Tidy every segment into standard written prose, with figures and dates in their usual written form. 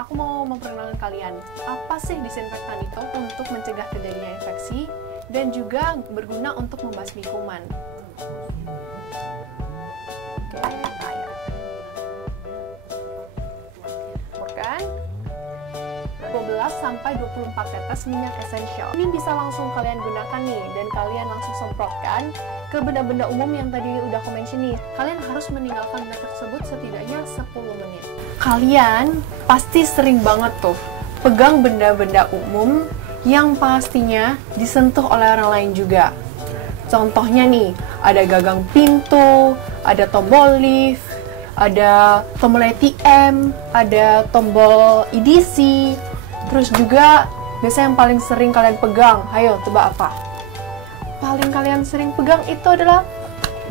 Aku mau memperkenalkan kalian, apa sih disinfektan itu untuk mencegah terjadinya infeksi dan juga berguna untuk membasmi kuman. Oke, air. Campurkan 12-24 tetes minyak esensial. Ini bisa langsung kalian gunakan nih, dan kalian langsung semprotkan ke benda-benda umum yang tadi udah aku mention nih. Kalian harus meninggalkan benda tersebut setidaknya 10 menit. Kalian pasti sering banget tuh pegang benda-benda umum yang pastinya disentuh oleh orang lain juga. Contohnya nih, ada gagang pintu, ada tombol lift, ada tombol ATM, ada tombol EDC, terus juga biasanya yang paling sering kalian pegang, ayo tebak apa? Paling kalian sering pegang itu adalah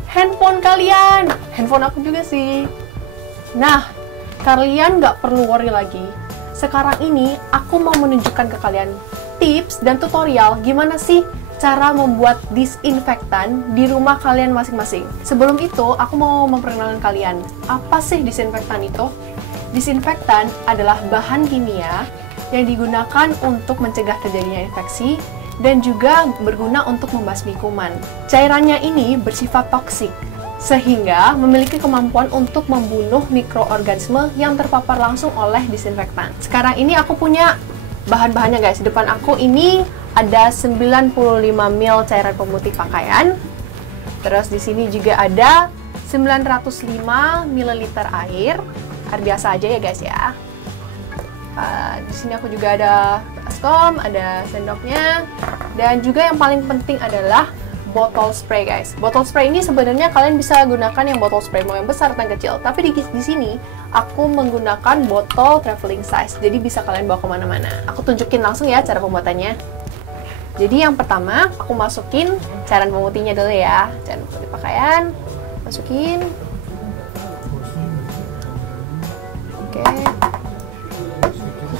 handphone kalian. Handphone aku juga sih. Nah, kalian nggak perlu worry lagi. Sekarang ini aku mau menunjukkan ke kalian tips dan tutorial gimana sih cara membuat disinfektan di rumah kalian masing-masing. Sebelum itu, aku mau memperkenalkan kalian, apa sih disinfektan itu? Disinfektan adalah bahan kimia yang digunakan untuk mencegah terjadinya infeksi dan juga berguna untuk membasmi kuman. Cairannya ini bersifat toksik, sehingga memiliki kemampuan untuk membunuh mikroorganisme yang terpapar langsung oleh disinfektan. Sekarang ini aku punya bahan-bahannya guys. Di depan aku ini ada 95 ml cairan pemutih pakaian. Terus di sini juga ada 905 ml air biasa aja ya guys ya. Di sini aku juga ada baskom, ada sendoknya, dan juga yang paling penting adalah botol spray guys. Botol spray ini sebenarnya kalian bisa gunakan yang botol spray mau yang besar atau yang kecil. Tapi di sini aku menggunakan botol traveling size, jadi bisa kalian bawa kemana-mana. Aku tunjukin langsung ya cara pembuatannya. Jadi yang pertama aku masukin cairan pemutihnya dulu ya, cairan pemutih pakaian, masukin. Oke.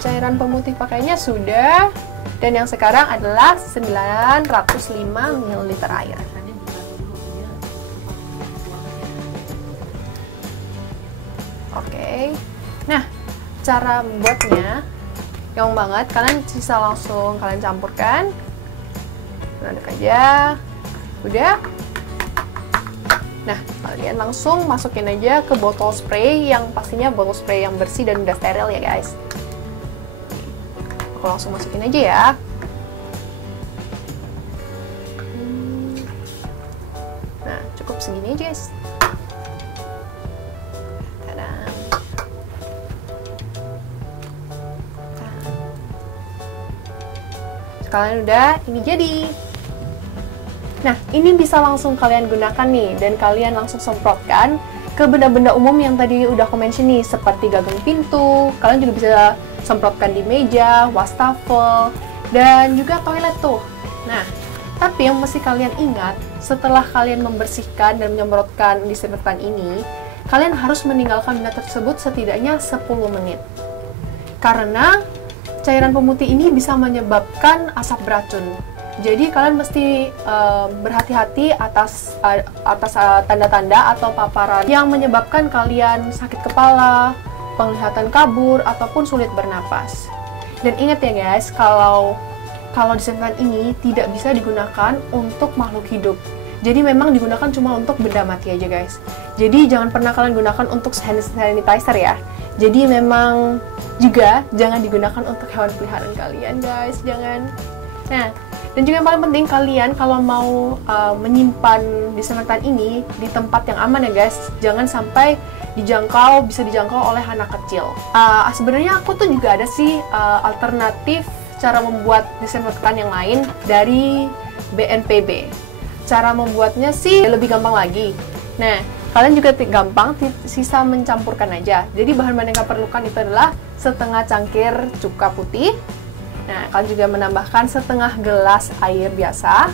Cairan pemutih pakaiannya sudah. Dan yang sekarang adalah 905 ml air. Oke. Nah, cara membuatnya gampang banget. Kalian bisa langsung kalian campurkan. Aduk aja. Udah. Nah, kalian langsung masukin aja ke botol spray yang pastinya botol spray yang bersih dan udah steril ya, guys. Aku langsung masukin aja ya. Nah, cukup segini aja guys. Tadam. Sekalian udah, ini jadi. Nah, ini bisa langsung kalian gunakan nih, dan kalian langsung semprotkan ke benda-benda umum yang tadi udah aku mention nih, seperti gagang pintu. Kalian juga bisa semprotkan di meja, wastafel, dan juga toilet tuh. Nah, tapi yang mesti kalian ingat, setelah kalian membersihkan dan menyemprotkan disinfektan ini, kalian harus meninggalkan benda tersebut setidaknya 10 menit. Karena cairan pemutih ini bisa menyebabkan asap beracun. Jadi kalian mesti berhati-hati atas tanda-tanda atau paparan yang menyebabkan kalian sakit kepala, penglihatan kabur, ataupun sulit bernapas. Dan ingat ya guys, kalau disinfektan ini tidak bisa digunakan untuk makhluk hidup. Jadi memang digunakan cuma untuk benda mati aja guys. Jadi jangan pernah kalian gunakan untuk hand sanitizer ya. Jadi memang juga jangan digunakan untuk hewan peliharaan kalian guys, jangan. Nah, dan juga yang paling penting kalian kalau mau menyimpan disinfektan ini di tempat yang aman ya guys. Jangan sampai bisa dijangkau oleh anak kecil. Sebenarnya aku tuh juga ada sih alternatif cara membuat disinfektan yang lain dari BNPB. Cara membuatnya sih lebih gampang lagi. Nah, kalian juga gampang, sisa mencampurkan aja. Jadi bahan-bahan yang kalian perlukan itu adalah setengah cangkir cuka putih. Nah, kalian juga menambahkan setengah gelas air biasa.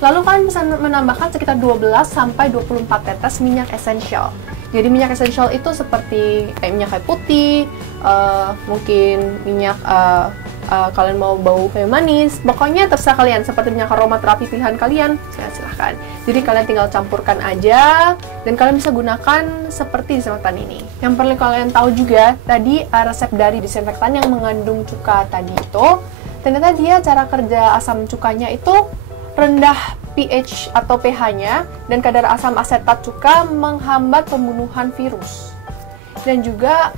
Lalu kalian bisa menambahkan sekitar 12-24 tetes minyak esensial. Jadi minyak esensial itu seperti minyak kayu putih, mungkin minyak kalian mau bau kayu manis, pokoknya terserah kalian, seperti minyak aromaterapi pilihan kalian, silahkan. Jadi kalian tinggal campurkan aja, dan kalian bisa gunakan seperti disinfektan ini. Yang perlu kalian tahu juga, tadi resep dari disinfektan yang mengandung cuka tadi itu, ternyata dia cara kerja asam cukanya itu rendah pH atau pH-nya, dan kadar asam asetat cuka menghambat pembunuhan virus. Dan juga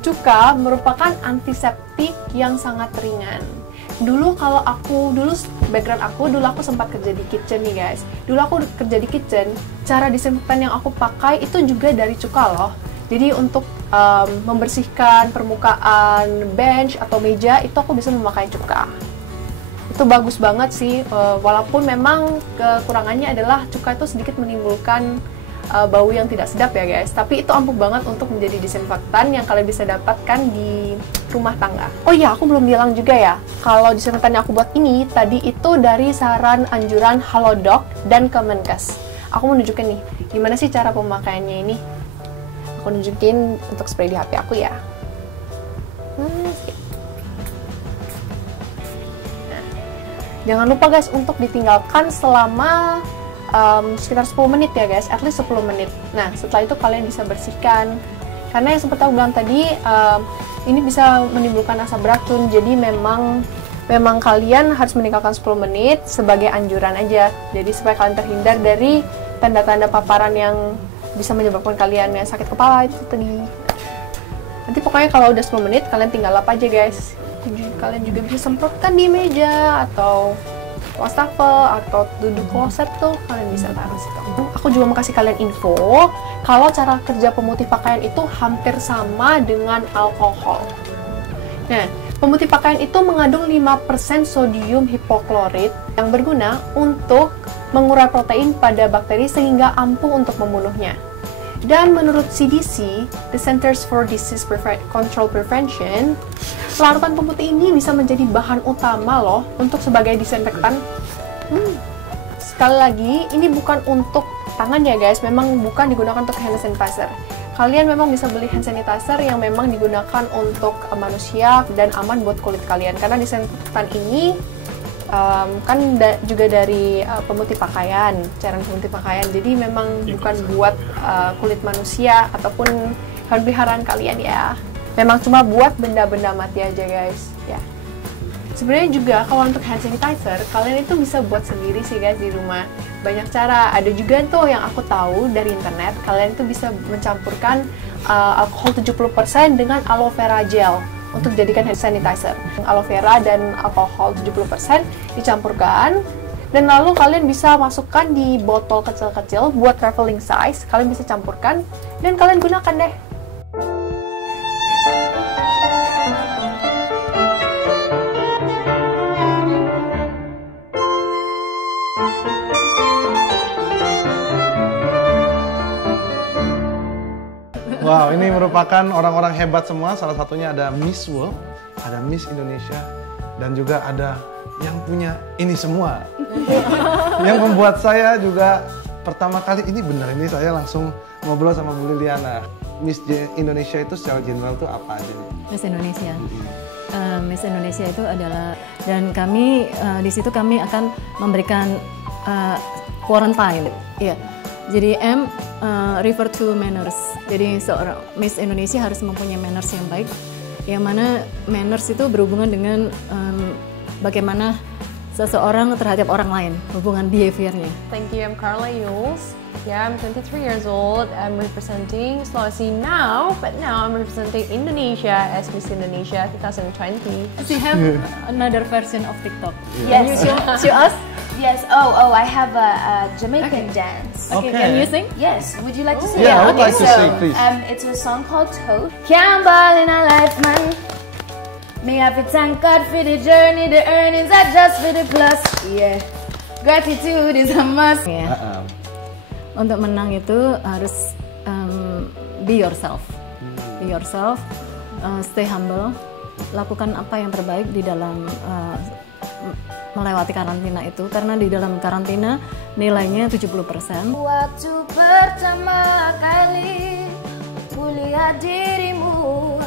cuka merupakan antiseptik yang sangat ringan. Dulu background aku sempat kerja di kitchen nih guys. Dulu aku kerja di kitchen, cara disinfektan yang aku pakai itu juga dari cuka loh. Jadi untuk membersihkan permukaan bench atau meja itu aku bisa memakai cuka. Itu bagus banget sih, walaupun memang kekurangannya adalah cuka itu sedikit menimbulkan bau yang tidak sedap ya guys, tapi itu ampuh banget untuk menjadi disinfektan yang kalian bisa dapatkan di rumah tangga. Oh iya, aku belum bilang juga ya, kalau disinfektan yang aku buat ini tadi itu dari saran anjuran Halodoc dan Kemenkes. Aku mau nunjukin nih, gimana sih cara pemakaiannya ini. Aku nunjukin untuk spray di HP aku ya. Nah, jangan lupa guys untuk ditinggalkan selama sekitar 10 menit ya guys, at least 10 menit. Nah, setelah itu kalian bisa bersihkan. Karena yang seperti aku bilang tadi, ini bisa menimbulkan asam beracun. Jadi memang kalian harus meninggalkan 10 menit sebagai anjuran aja. Jadi supaya kalian terhindar dari tanda-tanda paparan yang bisa menyebabkan kalian yang sakit kepala itu tadi. Nanti pokoknya kalau udah 10 menit, kalian tinggal lap aja guys. Kalian juga bisa semprotkan di meja atau wastafel atau duduk kloset tuh kalian bisa taruh situ. Aku juga mau kasih kalian info kalau cara kerja pemutih pakaian itu hampir sama dengan alkohol. Nah, pemutih pakaian itu mengandung 5% sodium hipoklorit yang berguna untuk mengurai protein pada bakteri sehingga ampuh untuk membunuhnya. Dan menurut CDC, the Centers for Disease Control Prevention, larutan pemutih ini bisa menjadi bahan utama loh untuk sebagai disinfektan. Sekali lagi, ini bukan untuk tangan ya guys, memang bukan digunakan untuk hand sanitizer. Kalian memang bisa beli hand sanitizer yang memang digunakan untuk manusia dan aman buat kulit kalian. Karena disinfektan ini juga dari pemutih pakaian, cairan pemutih pakaian. Jadi memang bukan buat kulit manusia ataupun hewan peliharaan kalian ya. Memang cuma buat benda-benda mati aja guys. Ya. Sebenarnya juga kalau untuk hand sanitizer, kalian itu bisa buat sendiri sih guys di rumah. Banyak cara. Ada juga tuh yang aku tahu dari internet, kalian itu bisa mencampurkan alkohol 70% dengan aloe vera gel untuk jadikan hand sanitizer. Aloe vera dan alkohol 70% dicampurkan, dan lalu kalian bisa masukkan di botol kecil-kecil buat traveling size. Kalian bisa campurkan dan kalian gunakan deh. Wow, ini merupakan orang-orang hebat semua. Salah satunya ada Miss World, ada Miss Indonesia, dan juga ada yang punya ini semua. Yang membuat saya juga pertama kali ini benar, ini saya langsung ngobrol sama Bu Liliana. Miss Indonesia itu secara general itu apa aja nih? Miss Indonesia. Miss Indonesia itu adalah, dan kami di situ kami akan memberikan quarantine. Iya. Jadi M refer to manners. Jadi seorang Miss Indonesia harus mempunyai manners yang baik. Yang mana manners itu berhubungan dengan bagaimana seseorang terhadap orang lain, hubungan behaviornya. Thank you. I'm Carla Yules. Yeah, I'm 23 years old. I'm representing Sulawesi now, but now I'm representing Indonesia as Miss Indonesia 2020. You have another version of TikTok. Yes. Can you show us? Yes. Oh, I have a Jamaican dance. Okay. Can you sing? Yes. Would you like to sing? Yeah, I would like to sing, please. It's a song called Toad. Can't ball in a life, man. Me have to thank God for the journey. The earnings are just for the plus. Yeah. Gratitude is a must. Yeah. Untuk menang itu harus be yourself. Be yourself. Stay humble. Lakukan apa yang terbaik di dalam melewati karantina itu, karena di dalam karantina nilainya 70%. Waktu pertama kali kulihat dirimu